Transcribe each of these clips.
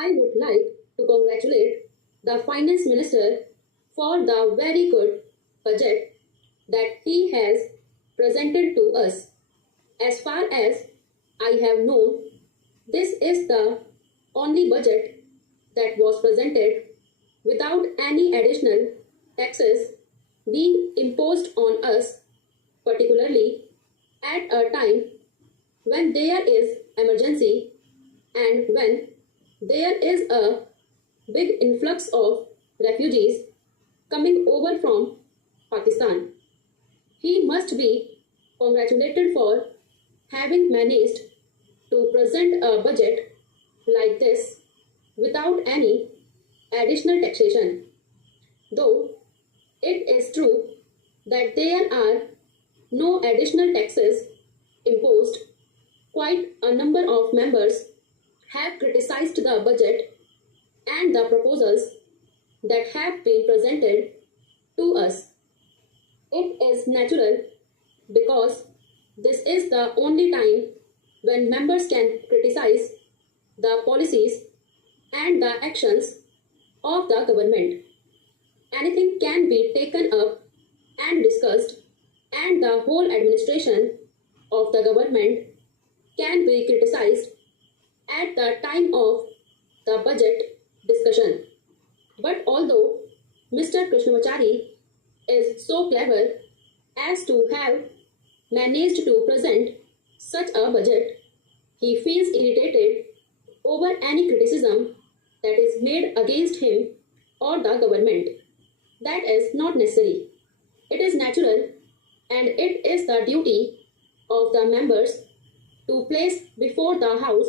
I would like to congratulate the Finance Minister for the very good budget that he has presented to us. As far as I have known, this is the only budget that was presented without any additional taxes being imposed on us, particularly at a time when there is emergency and when there is a big influx of refugees coming over from Pakistan. He must be congratulated for having managed to present a budget like this without any additional taxation. Though it is true that there are no additional taxes imposed, quite a number of members have criticized the budget and the proposals that have been presented to us. It is natural because this is the only time when members can criticize the policies and the actions of the government. Anything can be taken up and discussed, and the whole administration of the government can be criticized at the time of the budget discussion. But although Mr. Krishnamachari is so clever as to have managed to present such a budget, he feels irritated over any criticism that is made against him or the government. That is not necessary. It is natural and it is the duty of the members to place before the House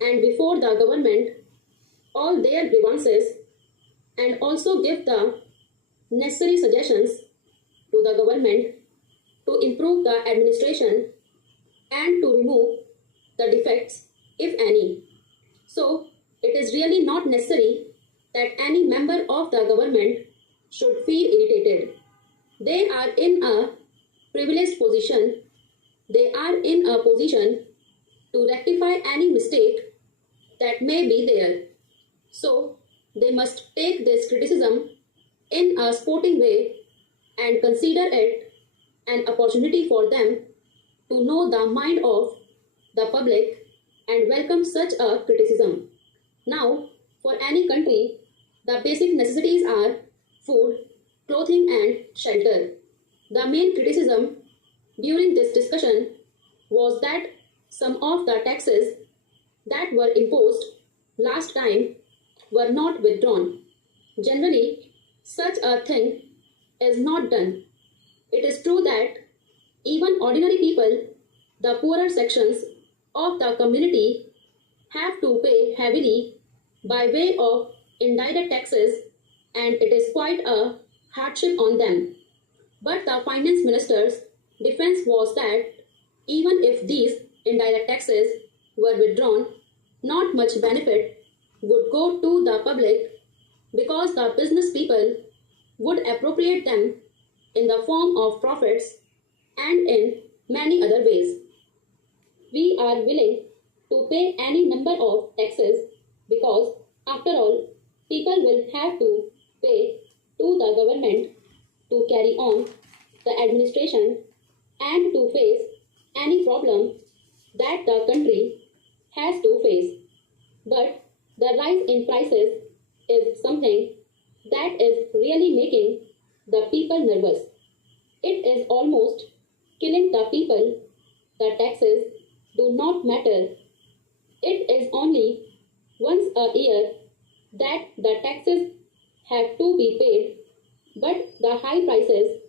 and before the government all their grievances and also give the necessary suggestions to the government to improve the administration and to remove the defects, if any. So, it is really not necessary that any member of the government should feel irritated. They are in a privileged position. They are in a position to rectify any mistake that may be there. So, they must take this criticism in a sporting way and consider it an opportunity for them to know the mind of the public and welcome such a criticism. Now, for any country, the basic necessities are food, clothing, and shelter. The main criticism during this discussion was that some of the taxes that were imposed last time were not withdrawn. Generally, such a thing is not done. It is true that even ordinary people, the poorer sections of the community, have to pay heavily by way of indirect taxes, and it is quite a hardship on them. But the finance minister's defense was that even if these indirect taxes were withdrawn, not much benefit would go to the public because the business people would appropriate them in the form of profits and in many other ways. We are willing to pay any number of taxes because, after all, people will have to pay to the government to carry on the administration and to face any problem that the country has to face. But the rise in prices is something that is really making the people nervous. It is almost killing the people. The taxes do not matter. It is only once a year that the taxes have to be paid, but the high prices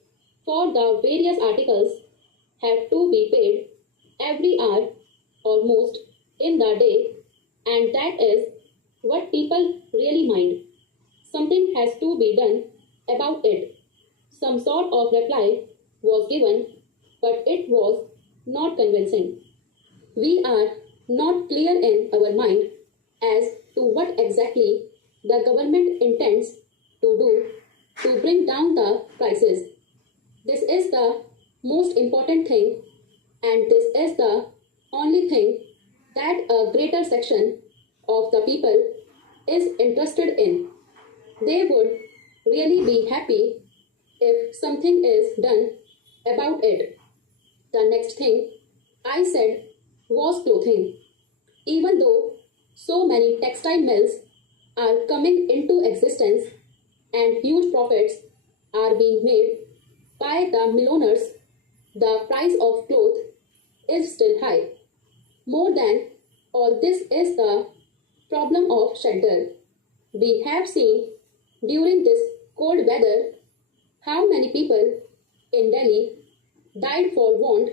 for the various articles have to be paid every hour, almost in the day, and that is what people really mind. Something has to be done about it. Some sort of reply was given, but it was not convincing. We are not clear in our mind as to what exactly the government intends to do to bring down the prices. This is the most important thing, and this is the only thing that a greater section of the people is interested in. They would really be happy if something is done about it. The next thing I said was clothing. Even though so many textile mills are coming into existence and huge profits are being made by the millonaires, the price of clothes is still high. More than all this is the problem of shelter. We have seen during this cold weather how many people in Delhi died for want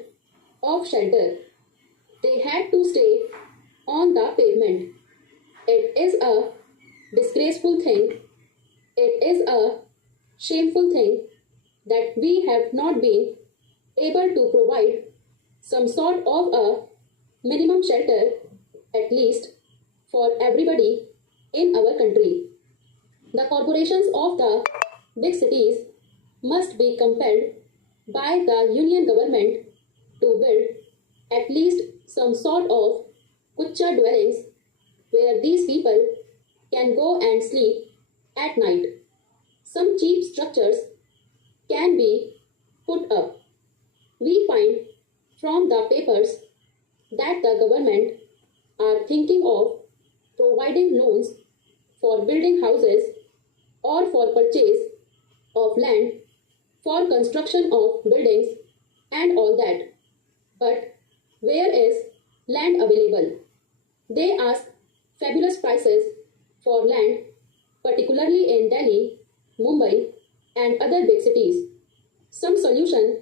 of shelter. They had to stay on the pavement. It is a disgraceful thing. It is a shameful thing that we have not been able to provide some sort of a minimum shelter, at least for everybody in our country. The corporations of the big cities must be compelled by the union government to build at least some sort of kucha dwellings where these people can go and sleep at night. Some cheap structures can be put up. We find from the papers that the government are thinking of providing loans for building houses or for purchase of land for construction of buildings and all that. But where is land available? They ask fabulous prices for land, particularly in Delhi, Mumbai, and other big cities. Some solution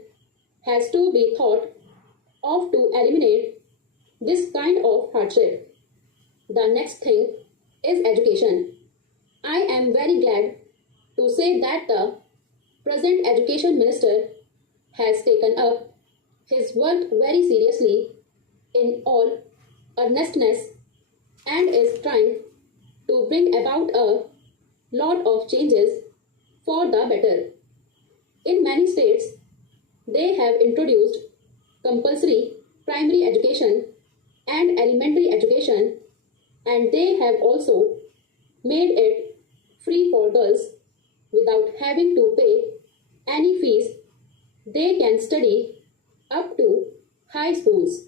has to be thought of to eliminate this kind of hardship. The next thing is education. I am very glad to say that the present education minister has taken up his work very seriously in all earnestness and is trying to bring about a lot of changes for the better. In many states, they have introduced compulsory primary education and elementary education, and they have also made it free for girls without having to pay any fees. They can study up to high schools.